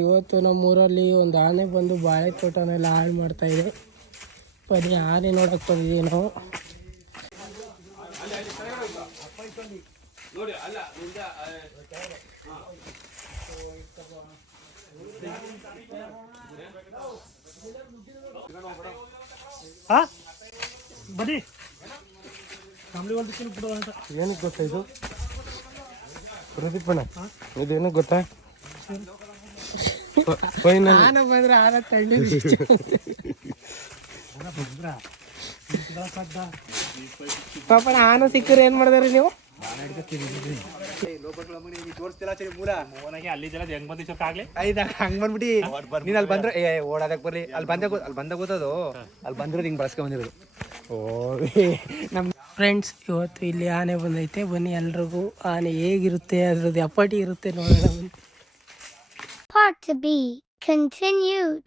ಇವತ್ತು ನಮ್ಮೂರಲ್ಲಿ ಒಂದು ಆನೆ ಬಂದು ಬಾಳೆ ತೋಟನೆಲ್ಲ ಹಾಳು ಮಾಡ್ತಾ ಇದೆ. ಬರೀ ಆನೆ ನೋಡಕ್ಕೆ ಬಂದಿದ್ದೀವಿ ನಾವು. ಬನ್ನಿ ಏನಕ್ಕೆ ಗೊತ್ತಾ ಇದು ಪ್ರದೀಪಣ್ಣ? ಇದೇನಕ್ಕೆ ಗೊತ್ತಾ? ಆನೆ ಬಂದ್ರೆ ಆನೆ ತಳ್ಳಿ ಪಾಪಣ ಆನೆ ಸಿಕ್ಕರೆ ಏನ್ ಮಾಡಿದ್ರಿ ನೀವು? ಹಂಗ್ ಬಂದ್ಬಿಟ್ಟಿ ನೀನ್ ಅಲ್ಲಿ ಬಂದ್ರೆ ಓಡಾದಕ್ ಬರ್ಲಿ ಅಲ್ಲಿ ಬಂದ ಗೊತ್ತದು ಅಲ್ಲಿ ಬಂದ್ರೆ ಹಿಂಗ್ ಬಳಸ್ಕೊಂಡ್ ಬಂದಿರೋದು. ನಮ್ಮ ಫ್ರೆಂಡ್ಸ್ ಇವತ್ತು ಇಲ್ಲಿ ಆನೆ ಬಂದೈತೆ. ಬನ್ನಿ ಎಲ್ರಿಗೂ ಆನೆ ಹೇಗಿರುತ್ತೆ ಅದ್ರದ್ದು ಅಪ್ಪಟಿ ಇರುತ್ತೆ ನೋಡೋಣ. Part to be continued.